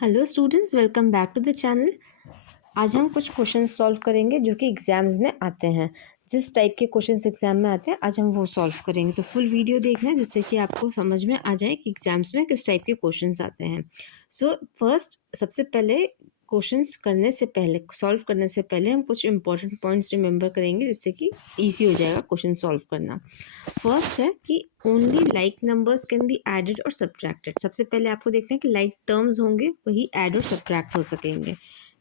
Hello students, welcome back to the channel. आज हम कुछ क्वेश्चन सॉल्व करेंगे जो कि एग्जाम्स में आते हैं। जिस टाइप के क्वेश्चंस एग्जाम में आते हैं आज हम वो सॉल्व करेंगे। तो फुल वीडियो देखना है जिससे कि आपको समझ में आ जाए कि एग्जाम्स में किस टाइप के क्वेश्चंस आते हैं। सो फर्स्ट, सबसे पहले क्वेश्चंस करने से पहले, सॉल्व करने से पहले हम कुछ इंपॉर्टेंट पॉइंट्स रिमेंबर करेंगे जिससे कि ईजी हो जाएगा क्वेश्चन सॉल्व करना। फर्स्ट है कि only like numbers can be added और सब्ट्रैक्टेड। सबसे पहले आपको देखना है कि लाइक टर्म्स होंगे वही ऐड और सब्ट्रैक्ट हो सकेंगे,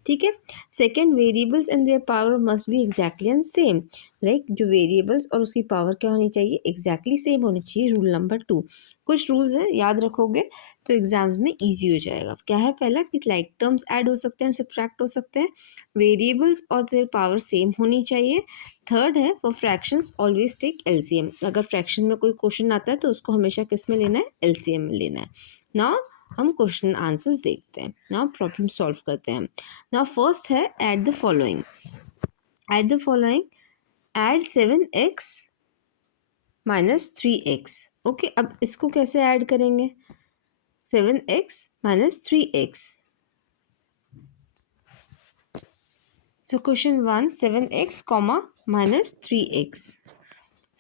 ठीक है। Second, variables and their power must be exactly and same. Like जो वेरिएबल्स और उसकी पावर क्या होनी चाहिए, एग्जैक्टली सेम होनी चाहिए। रूल नंबर 2, कुछ रूल्स हैं, याद रखोगे तो एग्जाम्स में इजी हो जाएगा। क्या है पहला कि लाइक टर्म्स ऐड हो सकते हैं, सब्ट्रैक्ट हो सकते हैं। वेरिएबल्स और देयर पावर सेम होनी चाहिए। थर्ड है for fractions always take LCM. अगर फ्रैक्शन में कोई क्वेश्चन आता है तो उसको हमेशा किस में लेना है, एलसीएम में लेना है। नाउ हम क्वेश्चन आंसर्स देखते हैं, नाउ प्रॉब्लम सॉल्व करते हैं। नाउ फर्स्ट है add the following. Add the following, add 7x minus 3x। Okay, अब इसको कैसे ऐड करेंगे, 7x minus 3x। So question 1, 7x comma minus 3x.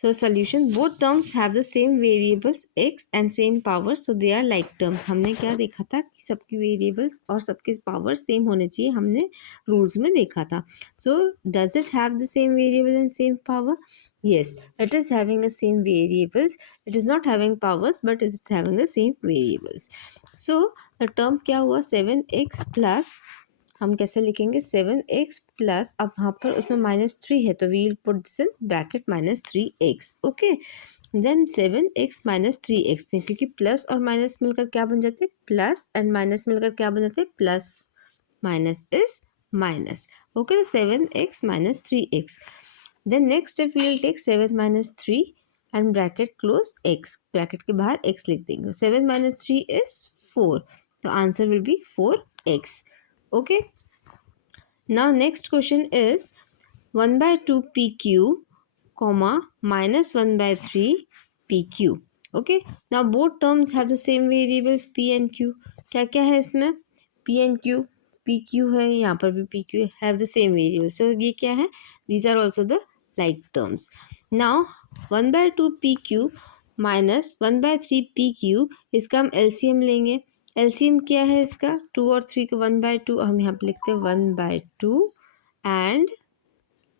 So solution, both terms have the same variables x and same power, so they are like terms. हमने क्या देखा था कि सबकी वेरिएबल्स और सबके पावर सेम होने चाहिए, हमने रूल्स में देखा था। So does it have the same variable and same power? Yes, it is having the same variables. It is not having powers but it is having the same variables. So the term क्या हुआ, 7x plus, हम कैसे लिखेंगे, 7x plus, अब वहाँ पर उसमें -3 है तो we'll put this in bracket -3x। Okay, then 7x minus 3x है, क्योंकि प्लस और माइनस मिलकर क्या बन जाते हैं, प्लस, एंड माइनस मिलकर क्या बन जाते हैं, plus minus is minus. Okay, 7x minus 3x। Then next step we will take 7 minus 3 and bracket close x, ब्रैकेट के बाहर x लिख देंगे। 7 माइनस 3 इज 4, तो answer will B 4x। Okay, now next question is 1 by 2 pq comma minus 1 by 3 pq. Okay, now both terms have the same variables p and q. क्या क्या है इसमें, p and q, pq है, यहाँ पर भी pq है, have the same variables. So ये क्या है, these are also the like terms. Now 1 by 2 pq minus 1 by 3 pq, इसका हम LCM लेंगे। एलसीएम क्या है इसका, 2 और 3 को 1 बाय 2, हम यहाँ पे लिखते हैं 1 बाय 2 एंड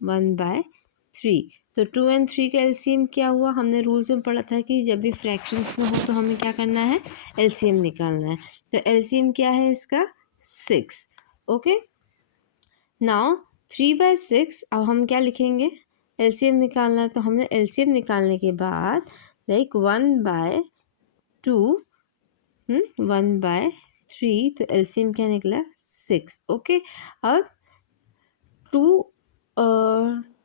1 बाय 3। तो 2 एंड 3 का एलसीएम क्या हुआ, हमने रूल्स में पढ़ा था कि जब भी फ्रैक्शंस में हो तो हमें क्या करना है, एलसीएम निकालना है। तो एलसीएम क्या है इसका, 6। ओके, नाउ 3 बाय 6, अब हम क्या लिखेंगे, एलसीएम निकालना है, तो हमने एलसीएम निकालने के बाद लाइक 1 बाय 2 1 बाय 3, तो एलसीएम क्या निकला, 6। ओके, अब 2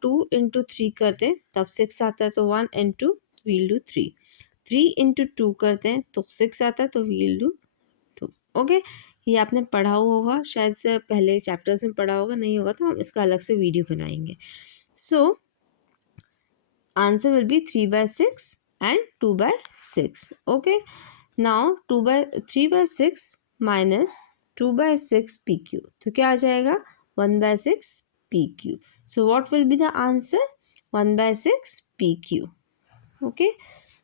2 इंटू 3 करते हैं तब 6 आता है, तो 1 इंटू वील डू 3। 3 इंटू 2 करते हैं तो 6 आता है, तो वील डू 2। ओके, ये आपने पढ़ा हुआ होगा, शायद से पहले चैप्टर्स में पढ़ा होगा, नहीं होगा तो हम इसका अलग से वीडियो बनाएंगे। So answer will be 3 by 6 and 2 by 6। Okay, now 3 by 6 minus 2 by 6 P Q, तो क्या आ जाएगा, 1 by 6 P Q. So what will be the answer, 1 by 6 P Q. Okay,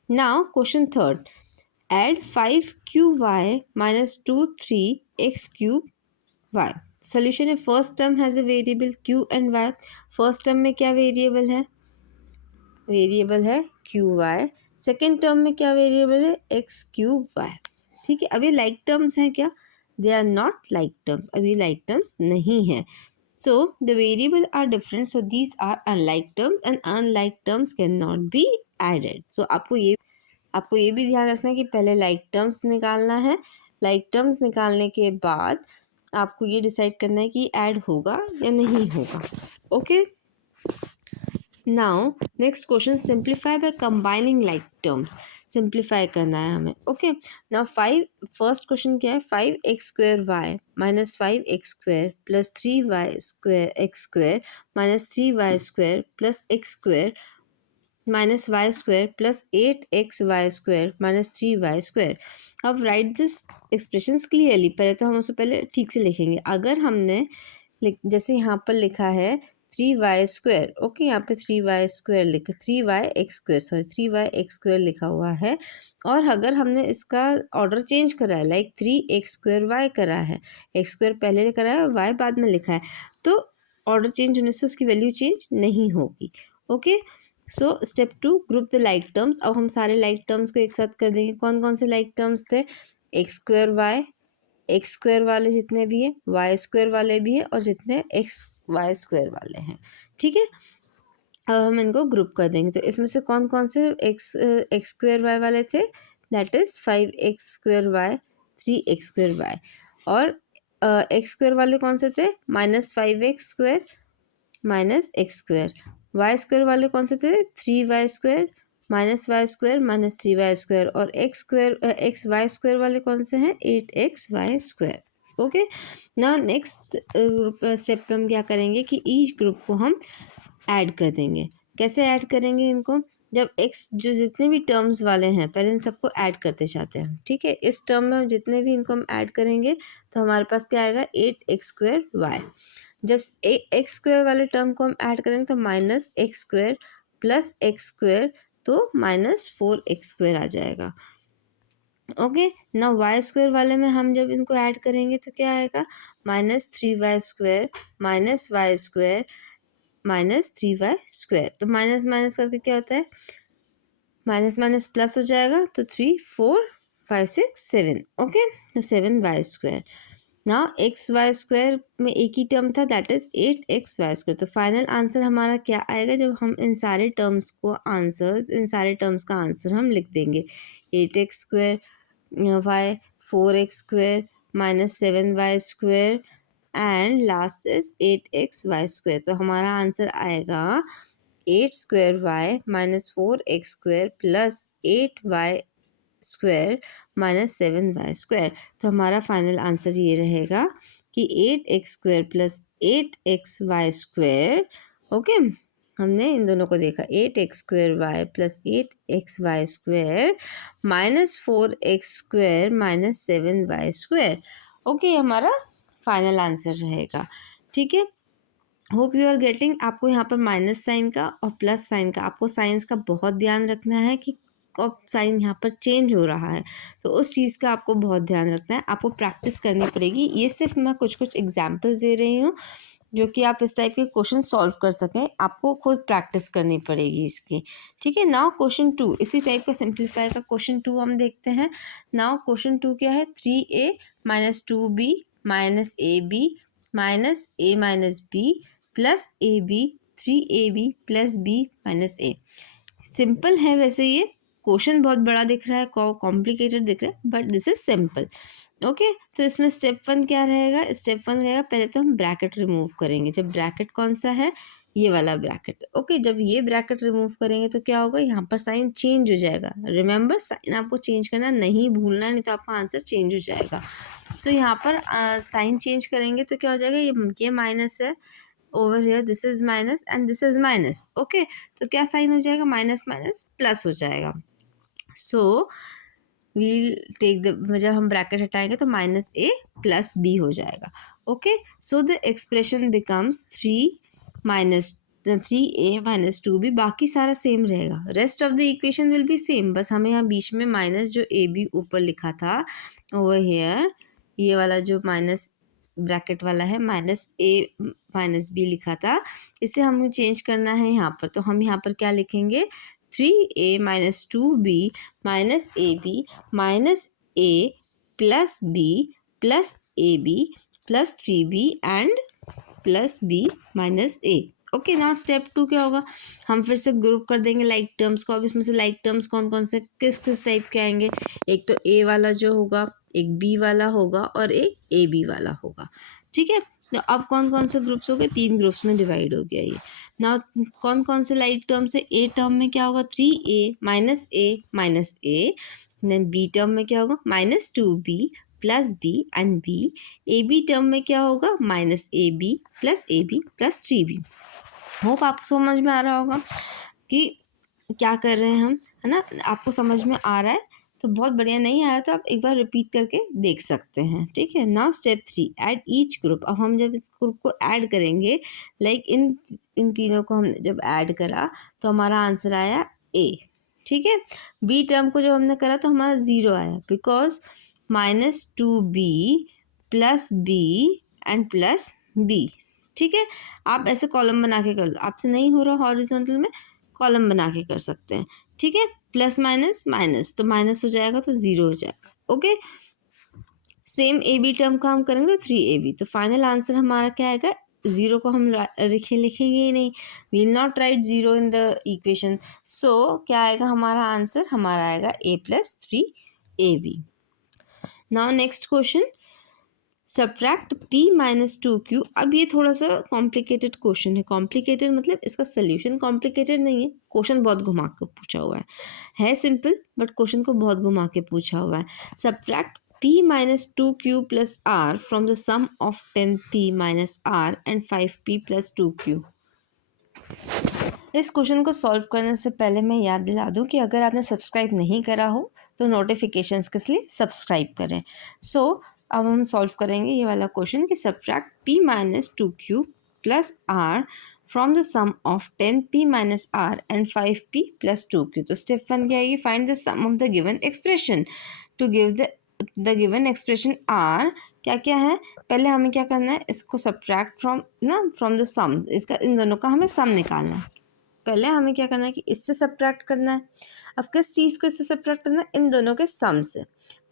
now question third, add 5 Q Y minus 2 3 X cube Y. Solution है, first term has a variable Q and Y. First term में क्या variable है, variable है Q Y. Second term में क्या variable है, x cube Y. ठीक है, अभी लाइक टर्म्स हैं क्या, they are not like terms, अभी लाइक टर्म्स नहीं है। So the variable are different, so these are unlike terms and unlike terms can not be added. सो आपको ये भी ध्यान रखना है कि पहले लाइक टर्म्स निकालना है, लाइक टर्म्स निकालने के बाद आपको ये डिसाइड करना है कि ऐड होगा या नहीं होगा। Okay, now next question, simplify by combining like terms. Simplify करना है हमें। ओके, नाउ 5, फर्स्ट क्वेश्चन क्या है, 5x square Y minus 5x square plus 3y square X square minus 3y square plus X square. Minus Y square plus 8xy² minus 3y²। अब right this expressions clearly. पहले तो हम उसको पहले ठीक से लिखेंगे। अगर हमने जैसे यहाँ पर लिखा है 3y², ओके, यहाँ पे 3y² लिखा, 3y(x²), सॉरी 3y(x²) लिखा हुआ है। और अगर हमने इसका ऑर्डर चेंज करा है, लाइक 3x² करा है, x² पहले करा है और y बाद में लिखा है, तो ऑर्डर चेंज होने से उसकी वैल्यू चेंज नहीं होगी। Okay, so step 2, group the like terms. अब हम सारे लाइक टर्म्स को एक साथ कर देंगे। कौन कौन से लाइक टर्म्स थे? x²y, x² वाले जितने भी हैं, y² वाले भी हैं, और जितने xy² वाले हैं, ठीक है। अब हम इनको ग्रुप कर देंगे। तो इसमें से कौन कौन से x² वाले थे? That is 5x² y, 3x² y। और x² वाले कौन से थे? -5x² minus x²। y² वाले कौन से थे? 3y² minus y² minus 3y²। और xy² वाले कौन से हैं? 8xy²। Okay, now next step पे हम क्या करेंगे कि ईच ग्रुप को हम ऐड कर देंगे। कैसे ऐड करेंगे इनको? जब x जो जितने भी टर्म्स वाले हैं, पहले इन सबको ऐड करते जाते हैं, ठीक है। इस टर्म में जितने भी इनको हम ऐड करेंगे तो हमारे पास क्या आएगा? 8x² y। जब x² वाले टर्म को हम ऐड करेंगे तो -x² प्लस x², तो -4x² आ जाएगा। ओके, ना y² वाले में हम जब इनको ऐड करेंगे तो क्या आएगा? -3y² minus y² minus 3y²। तो माइनस माइनस करके क्या होता है? माइनस माइनस प्लस हो जाएगा, तो 3 4 5 6 7। ओके, तो 7y²। नाउ xy² में एक ही टर्म था, दैट इज 8xy²। तो फाइनल आंसर हमारा क्या आएगा? जब हम इन सारे टर्म्स का आंसर हम लिख देंगे। 8x² y, 4x² minus 7y² and last is 8xy²। तो हमारा आंसर आएगा 8² y minus 4x² plus 8y² minus 7y²। तो हमारा फाइनल आंसर ये रहेगा कि 8x² प्लस 8xy²। ओके, हमने इन दोनों को देखा, 8x² plus 8xy² minus 4x² minus 7y²। Okay, हमारा फाइनल आंसर रहेगा, ठीक है। Hope you are getting. आपको यहाँ पर माइनस साइन का और प्लस साइन का, आपको साइंस का बहुत ध्यान रखना है कि कब साइन यहाँ पर चेंज हो रहा है, तो उस चीज़ का आपको बहुत ध्यान रखना है। आपको प्रैक्टिस करनी पड़ेगी। ये सिर्फ मैं कुछ कुछ एग्जाम्पल्स दे रही हूँ जो कि आप इस टाइप के क्वेश्चन सॉल्व कर सकें। आपको खुद प्रैक्टिस करनी पड़ेगी इसकी, ठीक है। नाउ क्वेश्चन 2, इसी टाइप का सिंप्लीफाई का क्वेश्चन 2 हम देखते हैं। नाउ क्वेश्चन 2 क्या है? 3a minus 2b minus ab minus a minus b plus ab 3ab plus b minus a। Simple है वैसे, ये क्वेश्चन बहुत बड़ा दिख रहा है, कॉम्प्लिकेटेड दिख रहा है, but this is simple. Okay, तो इसमें स्टेप 1 क्या रहेगा? स्टेप 1 रहेगा, पहले तो हम ब्रैकेट रिमूव करेंगे। जब ब्रैकेट कौन सा है? ये वाला ब्रैकेट। ओके, जब ये ब्रैकेट रिमूव करेंगे तो क्या होगा? यहाँ पर साइन चेंज हो जाएगा। रिमेंबर, साइन आपको चेंज करना नहीं भूलना, नहीं तो आपका आंसर चेंज हो जाएगा। सो यहाँ पर साइन चेंज करेंगे तो क्या हो जाएगा? ये माइनस है, over here this is minus and this is minus. Okay, तो क्या साइन हो जाएगा? माइनस माइनस प्लस हो जाएगा। सो वील टेक द, जब हम ब्रैकेट हटाएंगे तो माइनस ए प्लस बी हो जाएगा। Okay, so the expression becomes 3a minus 2b। बाकी सारा सेम रहेगा, rest of the equation will be same. बस हमें यहाँ बीच में माइनस जो ए बी ऊपर लिखा था ओवर हियर, ये वाला जो माइनस ब्रैकेट वाला है, माइनस ए माइनस बी लिखा था, इसे हमें चेंज करना है यहाँ पर। तो हम यहाँ पर क्या लिखेंगे? 3a minus 2b minus ab minus a plus b plus ab plus 3b and plus b minus a। Okay, now step 2 क्या होगा? हम फिर से ग्रुप कर देंगे लाइक टर्म्स को। अब इसमें से लाइक टर्म्स कौन कौन से किस किस टाइप के आएंगे? एक तो a वाला जो होगा, एक b वाला होगा और एक ab वाला होगा, ठीक है। तो अब कौन कौन से ग्रुप्स हो गए? 3 ग्रुप्स में डिवाइड हो गया ये। नाउ कौन कौन से लाइक टर्म्स है? ए टर्म में क्या होगा? 3a minus a। Then B term में क्या होगा? Minus 2b plus b and b। A B term में क्या होगा? Minus ab plus 3b। Hope आपको समझ में आ रहा होगा कि क्या कर रहे हैं हम, है ना, आपको समझ में आ रहा है तो बहुत बढ़िया, नहीं आ रहा तो आप एक बार रिपीट करके देख सकते हैं, ठीक है। Now step 3, add each group. अब हम जब इस ग्रुप को ऐड करेंगे, लाइक इन तीनों को हमने जब ऐड करा तो हमारा आंसर आया ए, ठीक है। बी टर्म को जब हमने करा तो हमारा 0 आया, because -2b plus B and plus B, ठीक है। आप ऐसे कॉलम बना के कर लो, आपसे नहीं हो रहा हॉरिजॉन्टल में, कॉलम बना के कर सकते हैं, ठीक है। प्लस माइनस माइनस, तो माइनस हो जाएगा तो 0 हो जाएगा, okay. Same A B term का हम करेंगे 3ab, तो फाइनल आंसर हमारा क्या आएगा, 0 को हम लिखेंगे ही नहीं, will not write 0 in the equation, सो क्या आएगा हमारा आंसर, हमारा आएगा a + 3ab। Now next question, subtract p - 2q। अब ये थोड़ा सा कॉम्प्लिकेटेड क्वेश्चन है, कॉम्प्लिकेटेड मतलब इसका सोल्यूशन कॉम्प्लिकेटेड नहीं है, क्वेश्चन बहुत घुमा के पूछा हुआ है सिंपल, बट क्वेश्चन को बहुत घुमा के पूछा हुआ है। Subtract p - 2q + r from the sum of 10p - r and 5p + 2q। इस क्वेश्चन को सॉल्व करने से पहले मैं याद दिला दूं कि अगर आपने सब्सक्राइब नहीं करा हो तो नोटिफिकेशंस के लिए सब्सक्राइब करें। सो अब हम सॉल्व करेंगे ये वाला क्वेश्चन कि subtract p - 2q + r from the sum of 10p - r and 5p + 2q। तो स्टेप 1 क्या है, find the sum of the given expression. To give the given expression r क्या क्या है, पहले हमें क्या करना है, इसको सब्ट्रैक्ट फ्रॉम द सम, इसका इन दोनों का हमें सम निकालना है। पहले हमें क्या करना है कि इससे सब्ट्रैक्ट करना है। अब किस चीज़ को इससे सब्ट्रैक्ट करना है, इन दोनों के सम से,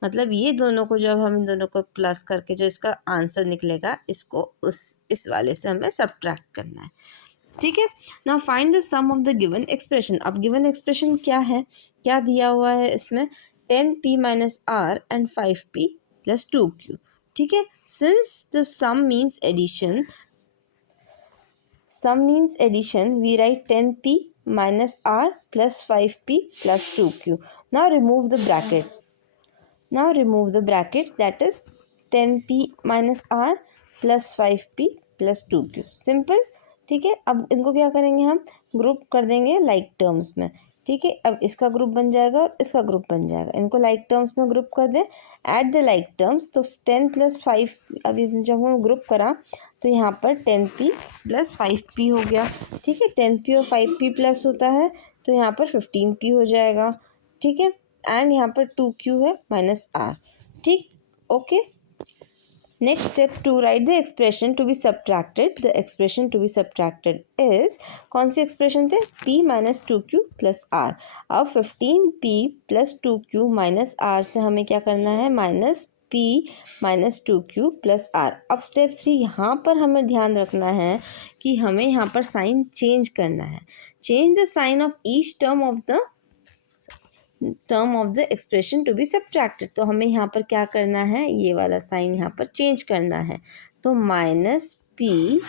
मतलब ये दोनों को जब हम इन दोनों को प्लस करके जो इसका आंसर निकलेगा, इसको इस वाले से हमें सब्ट्रैक्ट करना है, ठीक है। Now find the sum of the given expression. अब गिवन एक्सप्रेशन क्या है, क्या दिया हुआ है इसमें, 10p - r and 5p + 2q, ठीक है। Since the sum means addition, sum means addition, we write 10p minus r plus 5p plus 2q. Now remove the brackets. Now remove the brackets, that is 10p minus r plus 5p plus 2q. Simple, ठीक है। अब इनको क्या करेंगे, हम group कर देंगे like terms में, ठीक है। अब इसका ग्रुप बन जाएगा और इसका ग्रुप बन जाएगा, इनको लाइक टर्म्स में ग्रुप कर दें, ऐड द लाइक टर्म्स। तो 10 + 5, अभी जब हम ग्रुप करा तो यहाँ पर 10p + 5p हो गया, ठीक है। 10p और 5p प्लस होता है तो यहाँ पर 15p हो जाएगा, ठीक है। एंड यहाँ पर 2q है -r, ठीक, okay. Next step, to write the expression to be subtracted. The expression to be subtracted is, कौन सी एक्सप्रेशन थे, p - 2q + r। अब 15p + 2q - r से हमें क्या करना है, -p - 2q + r। अब स्टेप 3, यहाँ पर हमें ध्यान रखना है कि हमें यहाँ पर साइन चेंज करना है। Change the sign of each term of the expression to be subtracted. तो हमें यहाँ पर क्या करना है, ये वाला साइन यहाँ पर चेंज करना है। तो -p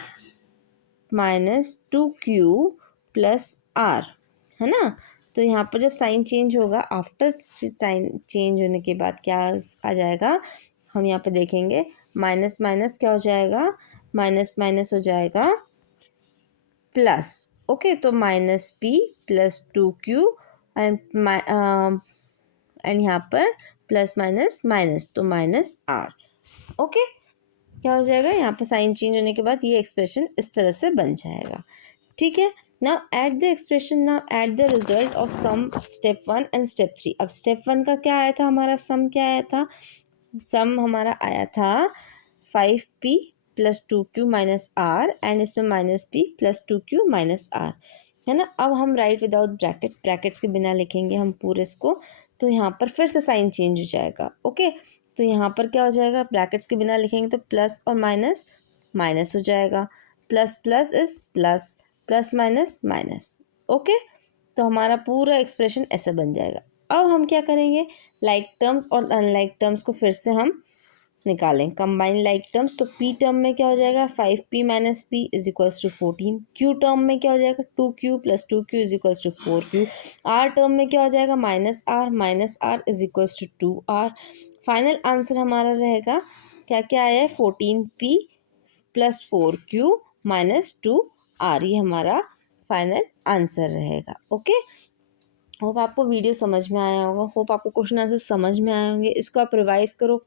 - 2q + r, है ना। तो यहाँ पर जब साइन चेंज होगा, आफ्टर साइन चेंज होने के बाद क्या आ जाएगा, हम यहाँ पर देखेंगे, माइनस माइनस क्या हो जाएगा, माइनस माइनस हो जाएगा प्लस, ओके। तो -p + 2q एंड यहाँ पर प्लस माइनस माइनस, तो -r, ओके। क्या हो जाएगा, यहाँ पर साइन चेंज होने के बाद ये एक्सप्रेशन इस तरह से बन जाएगा, ठीक है। Now add the expression, now add the result of sum step 1 and step 3। अब स्टेप 1 का क्या आया था, हमारा सम क्या आया था, सम हमारा आया था 5p + 2q - r एंड इसमें -p + 2q - r, है ना। अब हम राइट विदाउट ब्रैकेट्स, ब्रैकेट्स के बिना लिखेंगे हम पूरे इसको, तो यहाँ पर फिर से साइन चेंज हो जाएगा, ओके। तो यहाँ पर क्या हो जाएगा, ब्रैकेट्स के बिना लिखेंगे तो प्लस और माइनस माइनस हो जाएगा, plus plus is plus, plus minus minus, okay. तो हमारा पूरा एक्सप्रेशन ऐसे बन जाएगा। अब हम क्या करेंगे, लाइक टर्म्स और अनलाइक टर्म्स को फिर से हम निकालें, कंबाइन लाइक टर्म्स। तो p टर्म में क्या हो जाएगा, 5p - p = 14। q टर्म में क्या हो जाएगा, 2q + 2q = 4q। r term में क्या हो जाएगा, -r = 2r। फाइनल आंसर हमारा रहेगा, क्या क्या आया है, 14p + 4q - 2r, ये हमारा फाइनल आंसर रहेगा, ओके। होप आपको वीडियो समझ में आया होगा, होप आपको क्वेश्चन आंसर समझ में आए होंगे। इसको आप रिवाइज करो,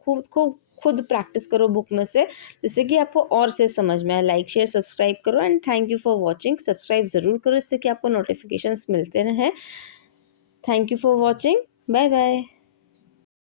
खुद प्रैक्टिस करो बुक में से, जिससे कि आपको और से समझ में आए। लाइक शेयर सब्सक्राइब करो and thank you for watching. Subscribe ज़रूर करो, इससे कि आपको नोटिफिकेशंस मिलते रहे। Thank you for watching. Bye bye.